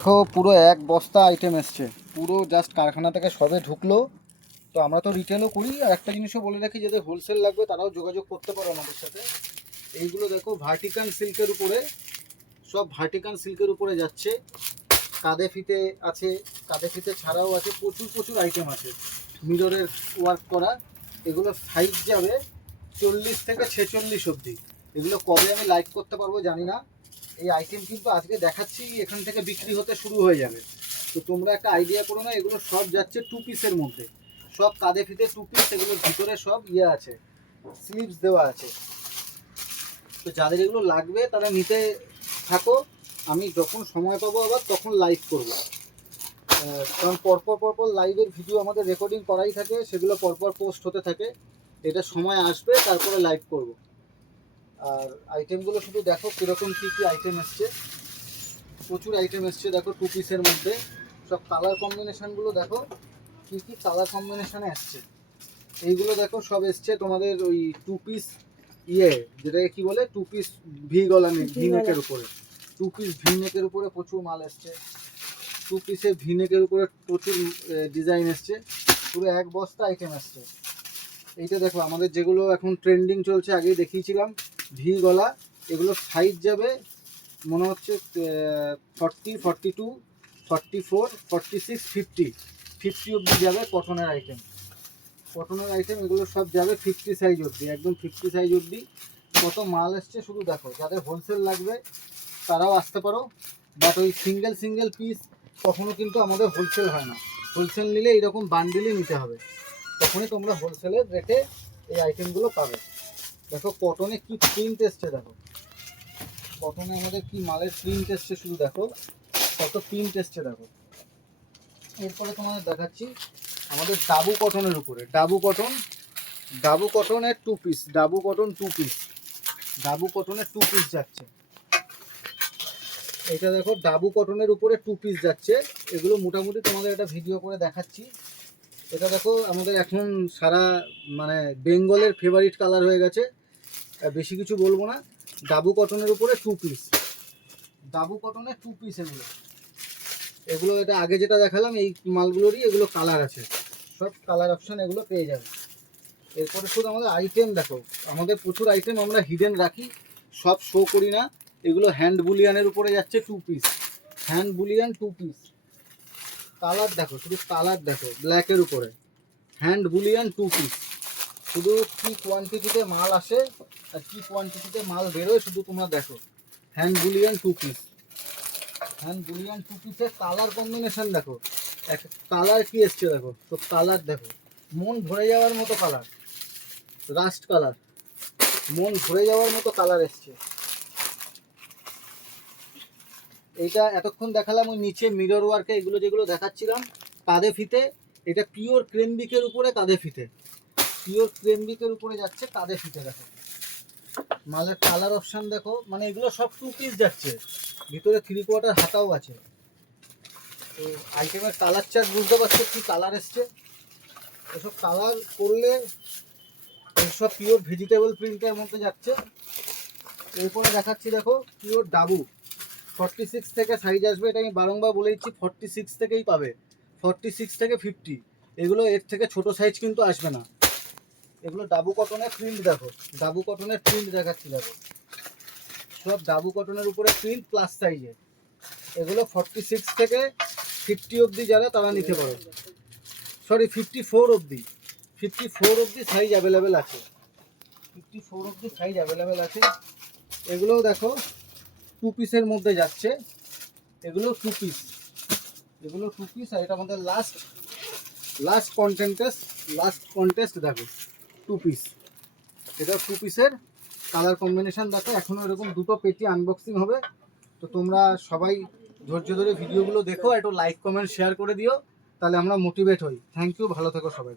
দেখো পুরো এক বস্তা আইটেম এসছে, পুরো জাস্ট কারখানা থেকে সবে ঢুকলো। তো আমরা তো রিটেলও করি, আর একটা জিনিসও বলে রাখি, যাদের হোলসেল লাগবে তারাও যোগাযোগ করতে পারো আমাদের সাথে। এইগুলো দেখো ভার্টিকান সিল্কের উপরে, সব ভার্টিকান সিল্কের উপরে যাচ্ছে। কাঁধে ফিতে আছে, কাঁধে ফিতে ছাড়াও আছে, প্রচুর প্রচুর আইটেম আছে মিররের ওয়ার্ক করা। এগুলো সাইজ যাবে 40 থেকে 46 অবধি। এগুলো কবে আমি লাইভ করতে পারবো জানি না। এই আইটেম কিন্তু আজকে দেখাচ্ছি, এখান থেকে বিক্রি হতে শুরু হয়ে যাবে। তো তোমরা একটা আইডিয়া করো না, এগুলো সব যাচ্ছে 2 পিসের মধ্যে, সব কাঁধে ফিতে 2 পিস। এগুলোর ভিতরে সব ইয়ে আছে, স্লিভস দেওয়া আছে। তো যাদের এগুলো লাগবে তারা নিতে থাকো, আমি যখন সময় পাবো আবার তখন লাইভ করবো। কারণ পরপর লাইভের ভিডিও আমাদের রেকর্ডিং করাই থাকে, সেগুলো পরপর পোস্ট হতে থাকে। এটা সময় আসবে তারপরে লাইভ করব। আর আইটেমগুলো শুধু দেখো কীরকম কী কী আইটেম এসছে, প্রচুর আইটেম এসছে। দেখো 2 পিসের মধ্যে সব কালার কম্বিনেশানগুলো দেখো, কী কী কালার কম্বিনেশানে এসছে। এইগুলো দেখো সব এসছে তোমাদের ওই 2 পিস ইয়ে, যেটাকে কী বলে 2 পিস ভি গলা নেক, ভি নেকের উপরে 2 পিস ভি নেকের উপরে প্রচুর মাল এসছে। 2 পিসের ভি নেকের উপরে প্রচুর ডিজাইন এসছে, পুরো এক বস্তা আইটেম আসছে। এইটা দেখো আমাদের যেগুলো এখন ট্রেন্ডিং চলছে, আগেই দেখিয়েছিলাম, ভি গলা। এগুলো সাইজ যাবে মনে হচ্ছে 40, 42, 44, 46, 50 অবধি যাবে। কটনের আইটেম, কটনের আইটেম এগুলো সব যাবে 50 সাইজ অবধি, একদম 50 সাইজ অবধি। কত মাল এসছে শুধু দেখো। যাদের হোলসেল লাগবে তারাও আসতে পারো, বাট ওই সিঙ্গেল পিস কখনো কিন্তু আমাদের হোলসেল হয় না। হোলসেল নিলে এইরকম বান্ডিলই নিতে হবে, তখনই তোমরা হোলসেলের রেটে এই আইটেমগুলো পাবে। দেখো কটনে কি প্রিন্ট এসছে, দেখো কটনে আমাদের কি মালের প্রিন্ট এসছে, শুধু দেখো কত প্রিন্ট এসছে দেখো। এরপরে তোমাদের দেখাচ্ছি আমাদের ডাবু কটনের উপরে, ডাবু কটনের 2 piece, dabu cotton 2 piece, dabu কটনের 2 পিস যাচ্ছে। এটা দেখো ডাবু কটনের উপরে 2 পিস যাচ্ছে। এগুলো মোটামুটি তোমাদের একটা ভিডিও করে দেখাচ্ছি। এটা দেখো আমাদের এখন সারা মানে বেঙ্গলের ফেভারিট কালার হয়ে গেছে, বেশি কিছু বলবো না। ডাবু কটনের উপরে 2 পিস, ডাবু কটনের 2 পিস। এগুলো এটা আগে যেটা দেখালাম এই মালগুলোরই এগুলো কালার আছে, সব কালার অপশান এগুলো পেয়ে যাবে। এরপরে শুধু আমাদের আইটেম দেখো, আমাদের প্রচুর আইটেম আমরা হিডেন রাখি, সব শো করি না। এগুলো হ্যান্ড বুলিয়ানের উপরে যাচ্ছে 2 piece, hand Boolean 2 piece. Colour দেখো, শুধু কালার দেখো, ব্ল্যাকের উপরে হ্যান্ড বুলিয়ান 2 পিস। শুধু কী কোয়ান্টিটিতে মাল আসে আর কী কোয়ান্টিটিতে মাল বেরোয় শুধু তোমরা দেখো। Hand Boolean 2 piece, hand Boolean 2 পিসের কালার কম্বিনেশান দেখো, এক কালার কি এসছে দেখো, তো কালার দেখো, মন ভরে যাওয়ার মতো কালার, রাস্ট কালার, মন ভরে যাওয়ার মতো কালার এসছে। এইটা এতক্ষণ দেখালাম ওই নিচে মিরর ওয়ার্কে, এগুলো যেগুলো দেখাচ্ছিলাম কাঁধে ফিতে, এটা পিওর ক্রেমবিকের উপরে কাঁধে ফিতে, পিওর ক্রেমবিকের উপরে যাচ্ছে কাঁধে ফিতে। দেখো মালের কালার অপশান দেখো, মানে এগুলো সব 2 পিস যাচ্ছে, ভিতরে 3/4 হাতাও আছে। তো আইটেমের কালার চার্ট বুঝতে পারছো কি কালার এসছে। এসব কালার করলে সব পিওর ভেজিটেবল প্রিন্টের মধ্যে যাচ্ছে। এরপরে দেখাচ্ছি দেখো পিওর ডাবু, 46 থেকে সাইজ আসবে, এটা আমি বারংবার বলে দিচ্ছি, 46 থেকেই পাবে, 46 থেকে 50। এগুলো এর থেকে ছোট সাইজ কিন্তু আসবে না। এগুলো ডাবু কটনের প্রিন্ট দেখো, ডাবু কটনের প্রিন্ট দেখাচ্ছি দেখো, সব ডাবু কটনের উপরে প্রিন্ট প্লাস সাইজে। এগুলো 46 থেকে 50 অবধি যারা তারা নিতে পারো, সরি 54 অবধি, 54 অবধি সাইজ অ্যাভেলেবেল আছে, 54 অবধি সাইজ অ্যাভেলেবেল আছে। এগুলোও দেখো 2 পিসের মধ্যে যাচ্ছে, এগুলো 2 পিস, এগুলো 2 পিস। আর এটা আমাদের লাস্ট কন্টেস্ট দেখো 2 পিস, এটা 2 পিসের কালার কম্বিনেশান দেখো। এখনও এরকম দুটো পেটি আনবক্সিং হবে, তো তোমরা সবাই ধৈর্য ধরে ভিডিওগুলো দেখো, একটু লাইক কমেন্ট শেয়ার করে দিও, তাহলে আমরা মোটিভেট হই। থ্যাংক ইউ, ভালো থেকো সবাই।